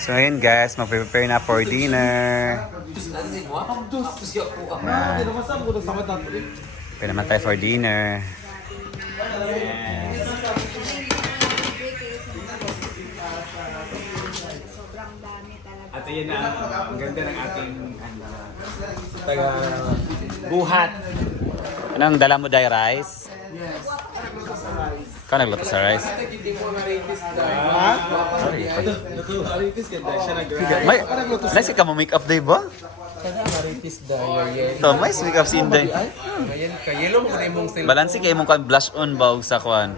So ayun guys, mag-prepare na for dinner. Yan. Prepare naman tayo for dinner. Yan. Sobrang dami talaga. At ayan na, ang ganda ng ating taga buhat. Anong dala mo, Day? Rice? Yes. Ikaw nagluto sa rice? Ha? Maritis ganda, siya nag-rice. May, nasi ka mo make-up day ba? Kada maritis dahil. Ito, may make-up si Inday. Ngayon, kayelo mo na imong sila. Balansi kayo mong kan blush on ba og sa kwan?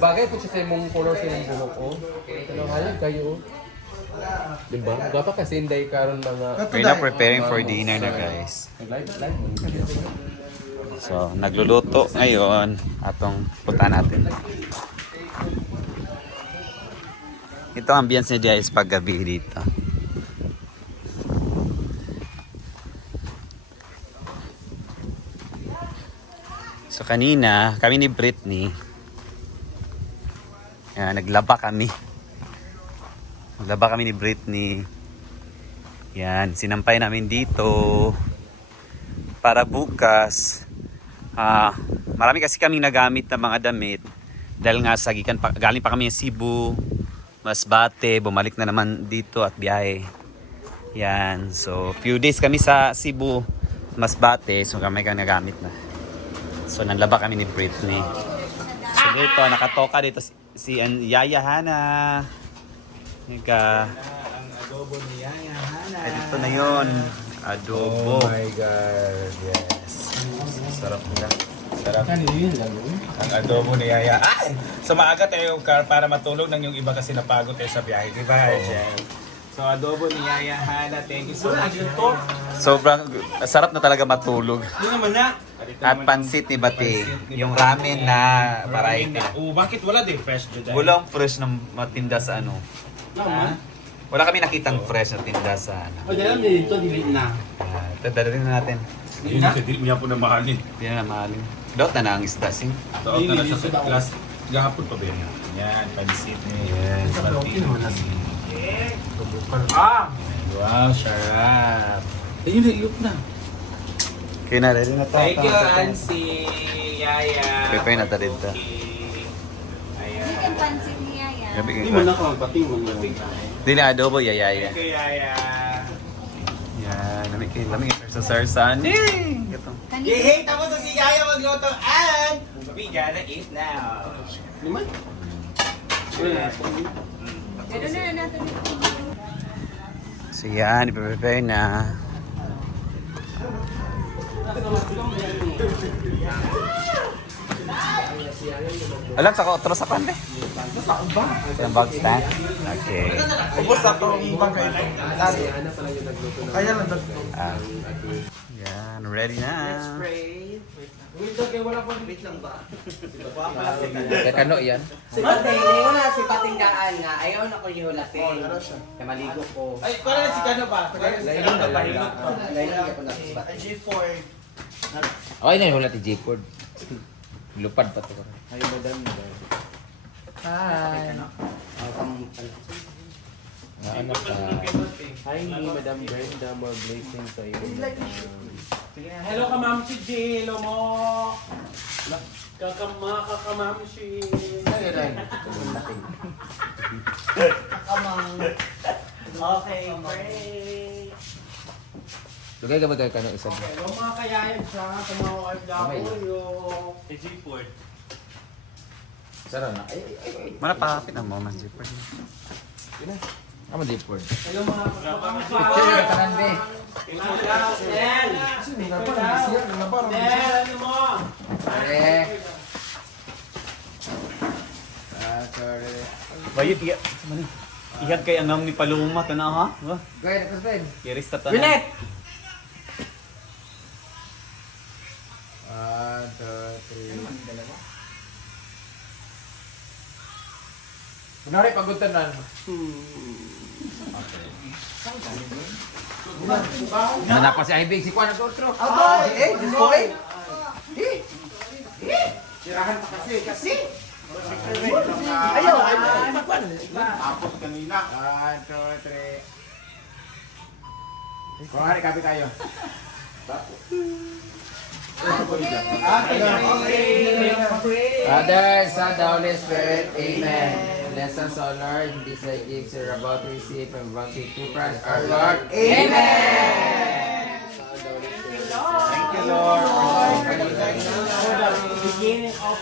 Bagay po siya sa imong color sa imong buhok ko. Ito lang halag kayo. Diba? Gapa kasi hindi karon mga... We're now preparing for dinner na guys. Live mo. So, nagluluto ngayon atong puta natin. Ito ang ambience niya guys pag gabi dito. So kanina, kami ni Britney, naglaba kami. Naglaba kami ni Britney. Yan, sinampay namin dito para bukas. Marami kasi kaming nagamit na mga damit dahil nga galing pa kami sa Cebu, Masbate, bumalik na naman dito at biyahe. Yan, so few days kami sa Cebu, Masbate, so kami nagamit na. So nanlaba kami ni Britney. So dito, nakatoka dito si Yaya Hana. Ang adobo ni Yaya Hana. Ay, dito na yun. Adobo. Oh my God, yes. Sarap nila. Sarap. Ang adobo ni Yaya. Ay! So maaga tayo para matulog ng yung iba kasi napagod tayo sa biyahe. Di ba, Jen? So adobo ni Yaya Hana. Thank you so much. Sobrang sarap na talaga matulog. Yun naman na. At pansit ni Bati. Yung ramen na variety. Bakit wala din fresh dyan? Walang fresh na matinda sa ano. Ha? Wala kami nakitang fresh na tinda sa ano. O, dala mo dito, delete na. Dadalhin na natin. Hindi na? Hindi niya po na mahalin. Hindi na mahalin. Daot na ang isda sing. Taot na na sa class. Gahapon pa ba yan? Yan, pansit ni. Yes. Ah! Wow, sarap. Ayun na, iyok na. Okay na, ready na to. Thank you, Ansi. Yaya. Prepare na ta dito. Ayan. Yung pansin niya yan. Gabi Hindi mo na ako magpating mo. Hindi na adobo, yayaya. Thank you, Yaya. Yan, lamig sa sarsan. Ito. Hey, tapos na si Yaya magluto and we gotta eat now. Liman? Gano'n na natin. So yan, ipaprepare na. Alam, sa otro sa pande. Sa bag stand? Okay. Ubus ako ang bangkay. Kaya lang Ah. Yan, ready na. Kano yan? Si Pating, ngayon na si Pating daan nga. Ayaw na ko ihulatin. Kaya maligo ko. Ay, para na si Kano ba? Lain na, lain na. Lain na ako na si Pating. Okay na yung hula ti J-Ford. Lupad pa to. Hi, madam. Hi. Ano ka? Hi, Madam Brenda. More blessings sa iyo. Hello ka, Ma'am si J. Hello mo. Kakamam si. Okay, pray. Lugay ka magkaya ka ng isa. Hello mga kayayan sa mga OFW. Si G-Ford. Sara na. Mana pakapit na mo, Mas Jipper. Ano J-Ford? Hello mga Picture ka tanan be. Nel! Nel, ano mo? Pare. Sorry. Bayit, ihag kay angam ni Paluma, tanaw ha? Gaya na kasbay. Kiris ta tanan. Winet! 1, 2, 3. Kunwari paguntanan. Nanapa si Ibig, si Juan nag-outro. Abo! Eh, Diskoy! Tirahan pa kasi. Ayaw! Tapos kanina. 1, 2, 3. Kuhari, kapi tayo. Father, Son, the Holy Spirit, Amen. Bless us, O Lord, in these thy gifts we are about to receive from bounty through Christ our Lord. Amen. Thank you, Lord. Beginning of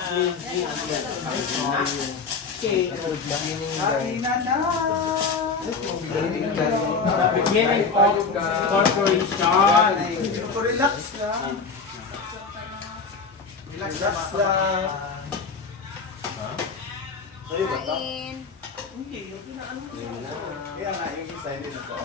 beginning of corporation. Relax lang. Relax lang. Kain. Kaya nga, yung isa hindi na to.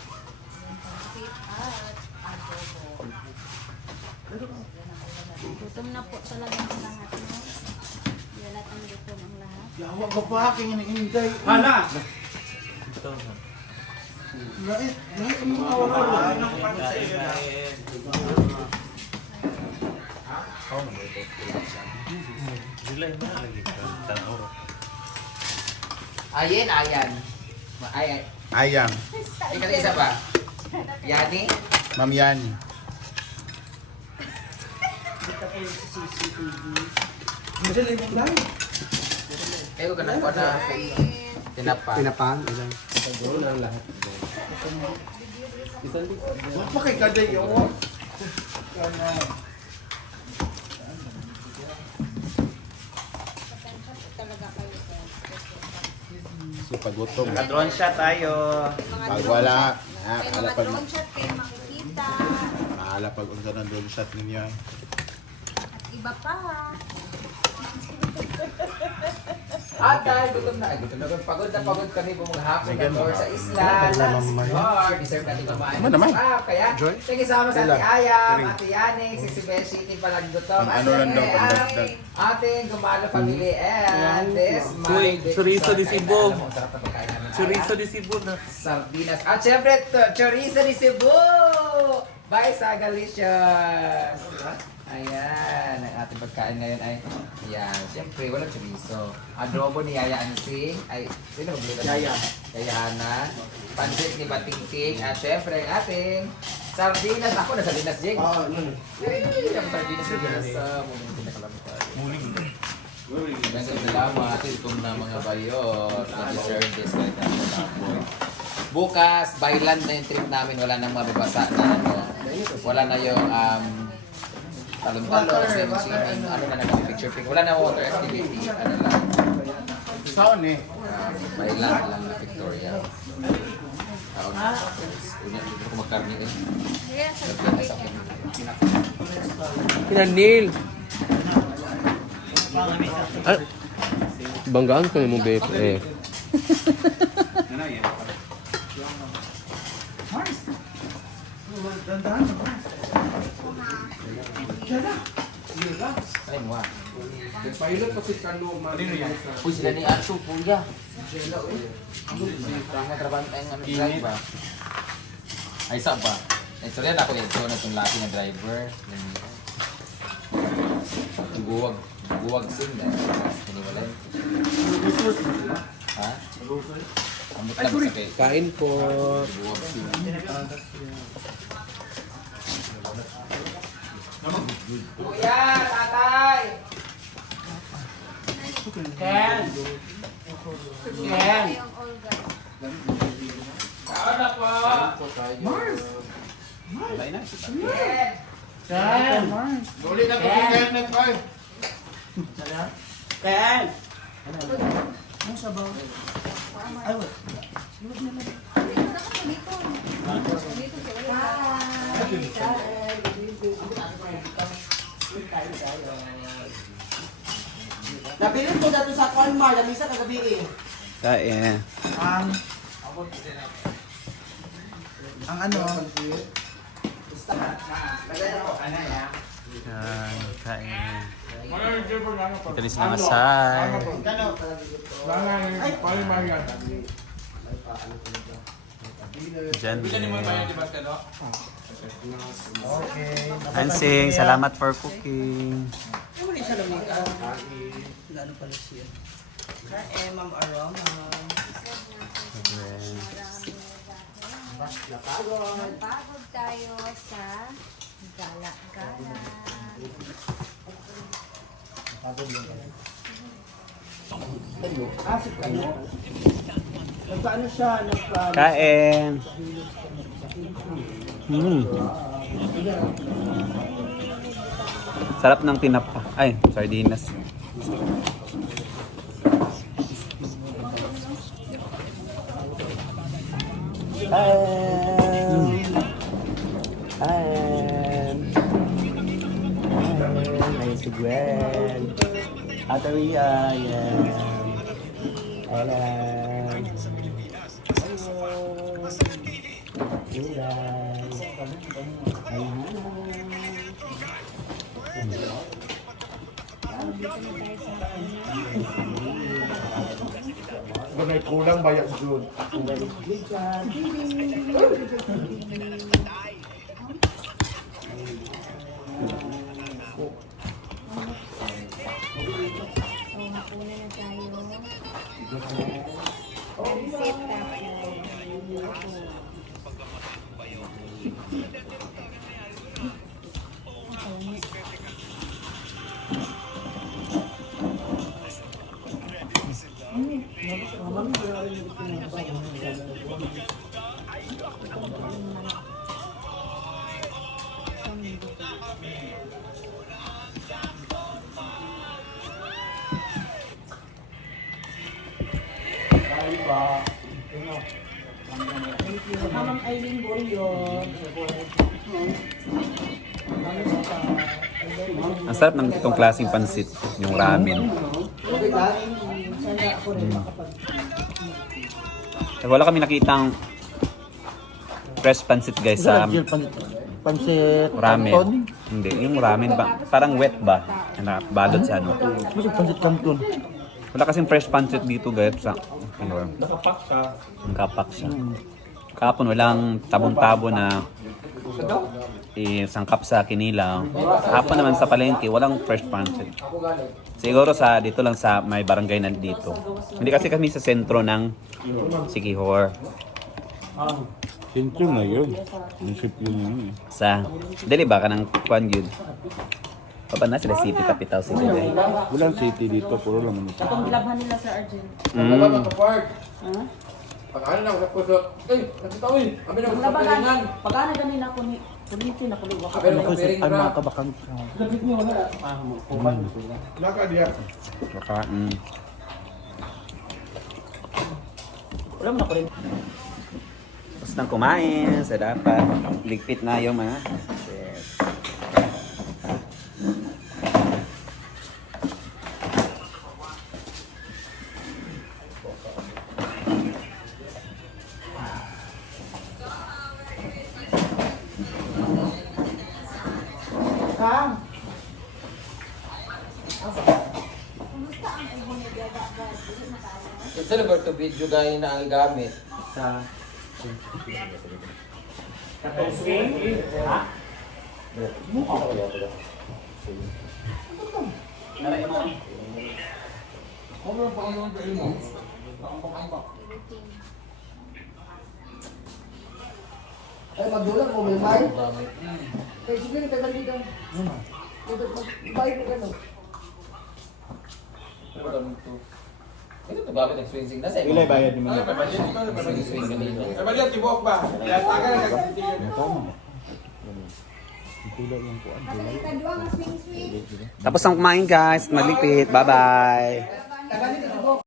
Sit at adobo. Gutom na po talaga ang lahat, no? Yalat ang gutom ang lahat. Yawa ka pa, kaya nag-inday. Hala! Lait ang mga wala. Ayan, ayan. Ay, Ayang. ikaw isa ba? Yani? Ma'am Yani. Madali mo lang. Kayo ka na po na tinapa. Pinapang? Wala pa kay Kaday yun. Pasensya po talaga kayo, sir. Si pagutom. Naka-drone shot tayo. Pag wala, May mga hala pag drone shot kayo makikita. mahala pag unsa ng drone shot ninyo. At iba pa. At dahil gutom na, pagod na pagod kami bumagahapon na tour sa isla. Lord, deserve natin kumain. naman. Kaya, sige sama sa Ate Aya, Ate Yaning, si Beshi, Team Palang Gutom. Ano lang daw, pandagdag. Ating Gumalo family and this chorizo di Cebu. Chorizo di Cebu na. sardinas. At syempre, chorizo di Cebu! Bye, Sagalicious! Ayan, ang ating pagkain ngayon ay, yan, syempre, walang chorizo. Adobo ni Yaya Ansing, ay, sino magluluto? Yaya. Yaya Hana. Pansit ni Batingting, at syempre, ang ating sardinas. Ako na sardinas, Jake. Oo, ang sardinas sa muling pinakalampan. Maraming salamat, itong na mga bayot. Na-deserve this kahit na ako. Bukas, Bailan na yung trip namin. Wala nang mababasa na ano. Wala na yung talon-talon, swimming, ano na naman, picture. Wala na water activity. Ano lang. Saan eh? Bailan lang na Victoria. Ako na. Unya, dito ko magkarni eh. Yes, Nagpila sa akin. Pinanil. Banggaan ko ni mo, BFF. Ay, mo ah. Pilot kasi kano Uy, sila ni Arso, kuya. Tama trabaho tayong ano, drive ba? Ay, isa ba? Istorya na ako dito na itong laki ng driver. Buwag. Buwag sin na. Hiniwalay. Ha? Amot lang sa kay. Kain po. Buwag sin. Kuya, tatay! Ken! Ken! yung Olga. Kaon na po! Mars! Ken! Ken! Duli na ko si Ken na ko. Ken! Nabilin ko dito sa Colmar, lamisa kagabi eh. Kain. Ang ano? Yan, kain. Ito rin sila masay. Diyan. di ba ka, no? Hansing, salamat for cooking. Napagod tayo sa gala-gala. Nagpaano siya? Kain. Sarap ng tinapa. Ay, sardinas. Nice to Gwen. Ataria, yan. Alam. May kulang bayak Jun. So, mapuna na tayo. Pansit tayo. Ma'am Aileen Borio. Ang sarap ng itong klaseng pansit, yung ramen. Wala kami nakitang fresh pansit guys sa Pansit. ramen. Hindi, yung ramen ba? Parang wet ba? Balot sa ano. Pansit Canton. Wala kasing fresh pancit dito guys sa ano, Nakapak siya. nakapak siya. Kapon walang tabon-tabo na isangkap sa kinilaw. Hapon naman sa palengke walang fresh pancit. Siguro sa dito lang sa may barangay na dito. Hindi kasi kami sa sentro ng Siquijor. Sentro na yun. Isip yun yun eh. Sa dili ba ka ng Kwan yun? Papa na sila City Capital City. Walang city dito, puro lang ito. Itong bilabhan nila sa Argent. Pag-ano lang, napusot. Nagsitawin. Kami na Ang labanan, pag-ano ganun ako ni Pulitin ako ni Waka. Kami na kapiring Ay, ra. mga kabakang. Naka diya. Baka, Wala mo na ko rin. Tapos nang kumain, sa dapat ligpit na yung mga yes. It's all about to video gaya na ang gamit. Sa... Ay, magdulang mo, may may. Eh, sige, tagal dito. Magbayad mo gano'n. Ito to bakit experiencing na sa Ilay bayad ni mga. swing kanino. Sabi niya, tibok ba? Yan, taga na nagsitigil. Tapos ang kumain guys, magligpit. Bye-bye.